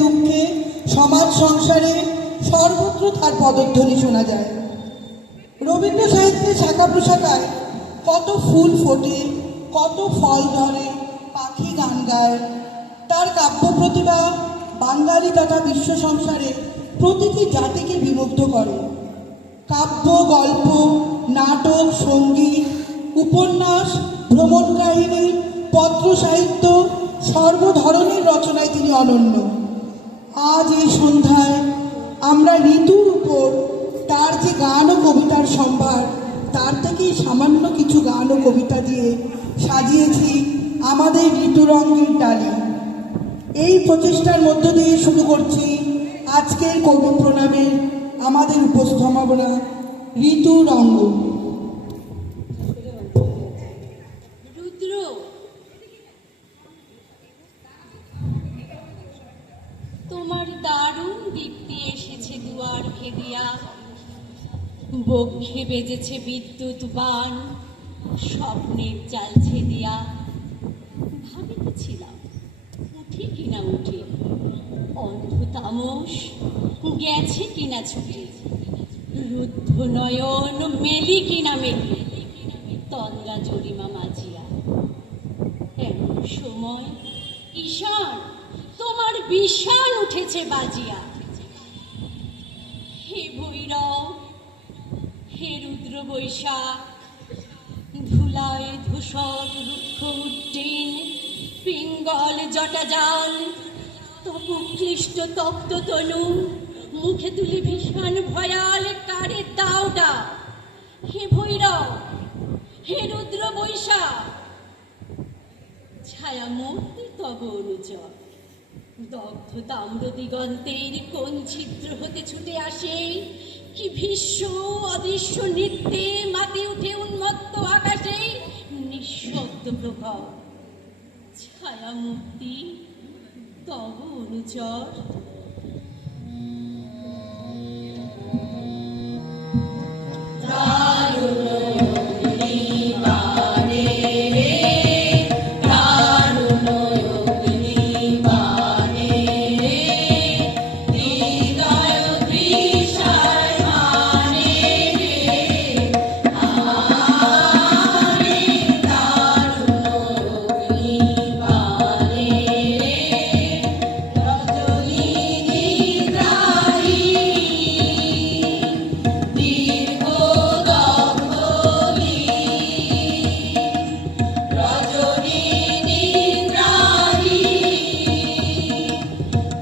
দুঃখে সমাজ সংসারে সর্বত্র তার পদধ্বনি শোনা যায়। রবীন্দ্র সাহিত্যের শাখা প্রশাখায় কত ফুল ফোটে, কত ফল ধরে, পাখি গান গায়। তার কাব্য প্রতিভা বাঙালি তথা বিশ্ব সংসারে প্রতিটি জাতিকে বিমুগ্ধ করে। কাব্য, গল্প, নাটক, সঙ্গীত, উপন্যাস, ভ্রমণ কাহিনী, পত্র সাহিত্য সর্বধরনের রচনায় তিনি অনন্য। আজ এই সন্ধ্যায় আমরা ঋতুর উপর তার যে গান ও কবিতার সম্ভার, তার থেকেই সামান্য কিছু গান ও কবিতা দিয়ে সাজিয়েছি আমাদের ঋতুরঙ্গের ডালি। এই প্রচেষ্টার মধ্য দিয়ে শুরু করছি আজকের কবি প্রণামের আমাদের উপস্থাপনা ঋতুরঙ্গ। তোমার দারুণ দীপ্তি এসেছে দুয়ার ভেদিয়া, বক্ষে বেজেছে বিদ্যুৎ বাণ, স্বপ্নের জাল ছেদিয়া। ভাবিতেছিলাম উঠি কিনা উঠে, অন্ধ তামস গেছে কিনা ছুটে, রুদ্ধ নয়ন মেলি কিনা মেলি, তন্দ্রা জরিমা মাজিয়া। এমন সময় ঈশান তোমার বিষাণ উঠেছে বাজিয়া। হে ভৈরব, হে রুদ্র বৈশাখ, ধুলায় ধূসর রুক্ষ উড্ডীন পিঙ্গল জটাজাল, তপু ক্লিষ্ট তপ্ত তনু, মুখে তুলি ভীষণ ভয়াল কারে দাওডা। হে ভৈরব, হে রুদ্র বৈশাখ, ছায়া মূর্তি তব অনুচর, দগ্ধ তাম্র দিগন্তের কোন ছিদ্র হতে ছুটে আসে, কি ভীষ্ম অদৃশ্য নৃত্যে মাতি উঠে উন্মত্ত আকাশে নিঃশব্দ প্রভাব। ছায়া মূর্তি তব অনুচর।